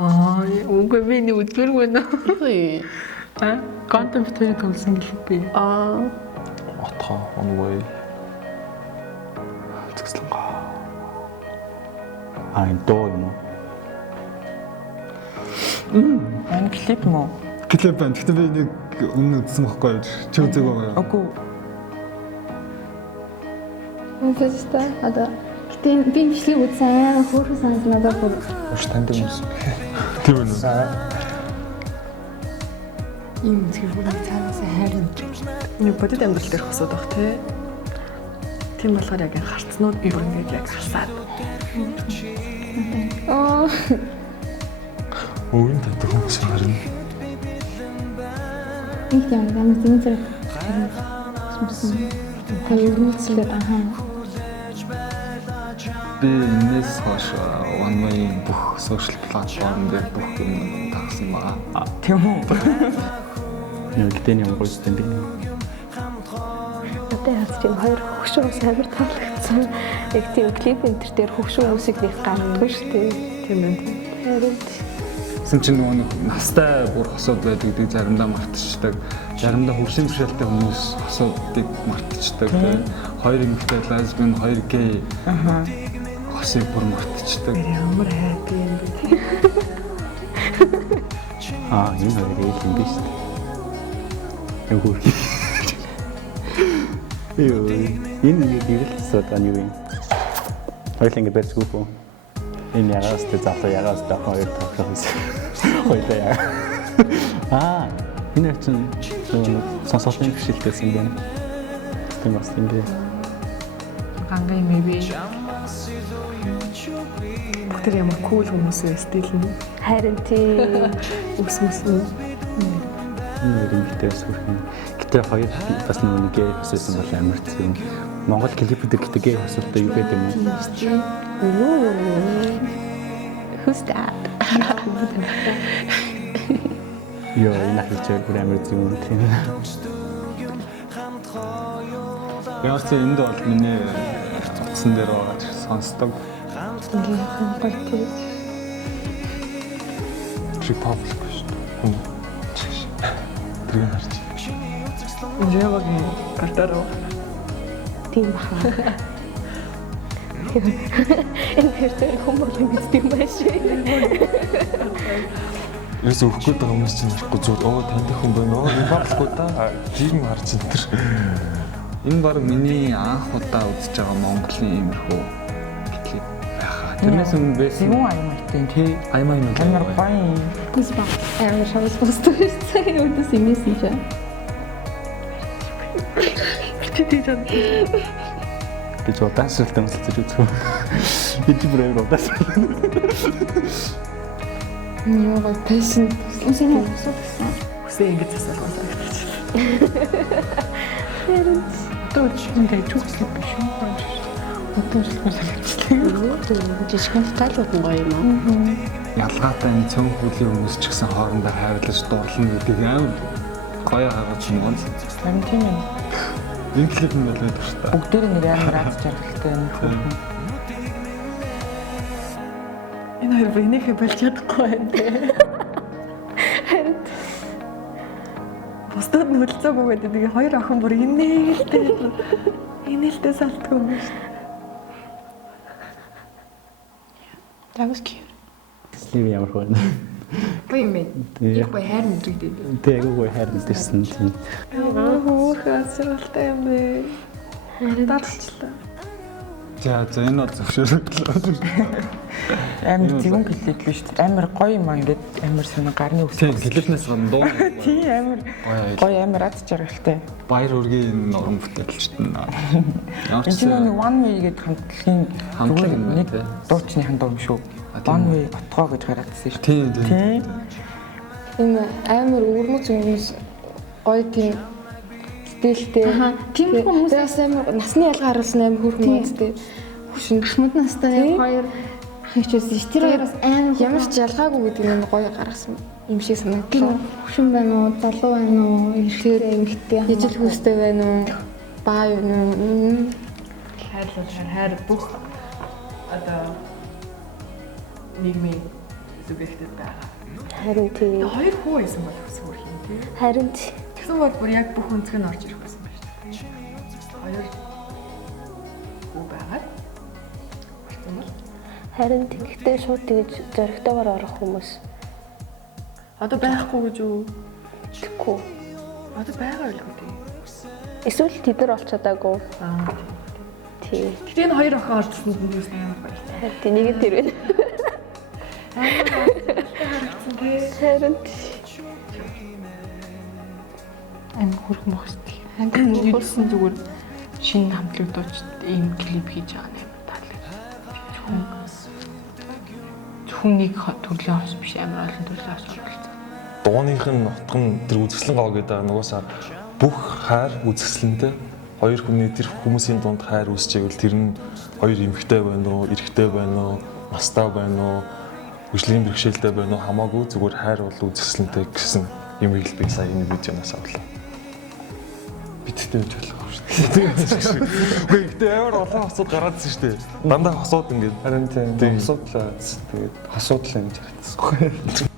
Үгүй би нэг үзмэргүй нөө. Үгүй. Quantum Fitter тоглосон гэлээ би. Отхоо онгүй. Цэцлэнгаа. Энэ доо юм уу? Энэ клип мó. Клип байна. Гэхдээ би нэг өмнө үзсэн байхгүй чи үзээгүй байгаа. Үгүй. Үнэхээр одоо гэтээ би бичлэг үзсэн хөөрхөн санаж надад бүр Ууш танд юм уу? Тийм үү? Энэ зэрэг бүр цаанаас хайрын. Нэг бодит амьдрал дээр хосоод баг тий. Тийм болохоор яг харцнууд бүр ингээд яг хасаад. Өвөн татдаг хүмүүс харин. нэг юм зэн зэрэг хөөөрнөцлөө Би энэс хойш One Way бүх social platform дээр бүх юм тагсан байгаа. Тийм үү? Нэгтэй юм гоостой би. одоо яац чинь хоёр хөгшөө амар таалагдсан. Яг тийм клип энтер дээр хөгшөө хүмүүсийг нэг гаргадгүй шүү дээ. Тийм ээ. Харин Гэсэн чинь нөгөө нэг настай бүр хосоод байдаг гэдэг заримдаа мартчихдаг. Заримдаа хөршин бишэлтэй хүмүүс хосоодыг мартчихдаг. Хоёр эмэгтэй лесбиан, хоёр гей. Хосыг бүр мартчихдаг. Ямар хайртай юм бэ? Энэ хоёр юм биш үү? Яг үгүй. Энэ нэг ирэл асуудаг юм. Хоёул ингэ барьцгүй po. Энэ ягаас тэ залуу ягаас та хоёр тавхаас. Хоёул яа. Энэ чинь сонсолтын бишэлтэйсэн юм байна. Тийм бас ингэ. Гангийн мэйби. Тэр ямар кул хүмүүс вэ стил нь. харин тийм Үс. Нэрийгтэй сүрхэн. Гэтэ хоёр бас нэг гей хэсэсэн бол амар тийм. Монгол клипүүд гэдэг гей хэсэлтэй юу гэдэг юм уу? Who's that? Йоо, энэ хичээл бүр амар зүйл юм тийм. Яг ч энд бол миний утсан дээр байгаа ч сонсдог. Republic шүү дээ. Тэр юм харж. Жавагийн картараа. Тийм баха. Энэ хэрэг хүмүүс ингэж тийм байж. Ерөөс өгөхгүй байгаа хүмүүс чинь ихгүй зүгээр таньдаг хүн байна. Republic удаа тийм харж энэ төр. Энэ баг миний анх удаа үзэж байгаа Монголын иймэрхүү клип байхаа. Тэрнээс өмнө байсан. Юу аймагтай тий. Аймаа юм уу? Амар гоё. Гүс ба. Амар шавс постоо ирсэн. Өдөөс имэсэн чаа. Тэтэйжэн. Би ч удаасралтай өмсөж үзв. Би ч бүр амар удаасрал. Яагаад пэшн үсэний асуудсан. Үсээ ингэж засаалгаа. Харин Төвчөндөө чүгслэг биш юм байна. Өдөржлөөр санагдчихлаа. Жижигхэн детайлууд нь гоё юм аа. Ялгаатай энэ цөм хүлийн хүмүүс ч гэсэн хоорондоо хайрлаж дурлана гэдэг амар гоё харагч юм гоо. Харин тийм ээ. Энэ клип нь болоод байна шүү дээ. Бүгдээр нэг амар аз жаргалтай юм хөө. Энэ хоёр бинийхээ болж чадахгүй байна. харин Бусдад нь хөлцөөгүй байдаг. Тэгээ хоёр охин бүр инээлтэй салтгүй юм шүү. That was cute. Слив ямар хөө. Гоё юм бэ? Их гоё хайр мэдрэгдээд. Тэг үгүй хайр мэдэрсэн тийм. Хөөхөөс суралтай юм бэ. Дарчлаа. За энэ бол зөвшөөрөлөө. Амар зэвүүн клип л шүү дээ. Амар гоё юм аа ингээд амар сонир гарны үс. Тийм клипнээс гадна дуу. Тийм амар гоё амар аз жаргалтай. Баяр үргийн уран бүтээлчт нь. Ямар Энэ ч чинь нэг One Way гэдэг хамтлагийн хамтлаг юм нэг тий. дуучныхан дуу юм шүү. One Way отгоо гэж гаргаадсэн шүү. Тийм. энэ амар өрмөц гоё тийм стилтэй. Тийм хүмүүс бас амар насны ялгаа харуулсан амар хөрхөн үнэтэй. Хөшин гүшмэд настай хоёр хичээсэн ш. Тэр хоёроос амар ямар ч ялгаагүй гэдэг нь гоё гаргасан юм шиг санагдлаа. Хөшин байна уу, залуу байна уу, эрэгтэй, эмэгтэй, ижил хүстэй байна уу, баа юу нэ. Хайр бүх одоо нийгмийн үгээхтэй байгаа. Харин тийм. Хоёр хүү байсан бол бас өөр юм тий. Харин тийм. Тэгсэн бол бүр яг бүх өнцг нь орж ирэх байсан байж таа. Хоёр хүү байгаад болсон бол Харин тэгтээ шууд тэгж зөрөгтэйгээр орох хүмүүс одоо байхгүй гэж үү? тэгэхгүй. Одоо байгаа байлгүй тий. Эсвэл тэд нар олж чадаагүй. Аа. Тийм. Гэтэ энэ хоёр охин орчихсонд нь юус амар баярлалаа. Харин нэг нь тэр байна. Харин Ань хөрхөн бохсдаг. Ань юусэн зүгээр шинэ хамтлагдууч ийм клип хийж байгаа юм таалаг. Зөвхөн нэг төрлийн хос биш амар олон төрлийн хос болчихсон. Дууных нь утга нь тэр үзэсгэлэн гоо гэдэг нугасаа бүх хайр үзэсгэлэнтэй хоёр хүний тэр хүмүүсийн дунд хайр үүсчихвэл тэр нь хоёр эмэгтэй байна уу, эрэгтэй байна уу, настай байна уу, хүчлийн бэрхшээлтэй байна уу хамаагүй зүгээр хайр бол үзэсгэлэнтэй гэсэн юм ил би сая энэ видеоноос авлаа. Бидтэй байж болох шүү дээ. Үгүй гэдэг амар олон хосууд гараадсэн шүү дээ. Дандаа хосууд ингээд Харин тийм асуудлаа. Тэгээд асуудал юм жаргацсан.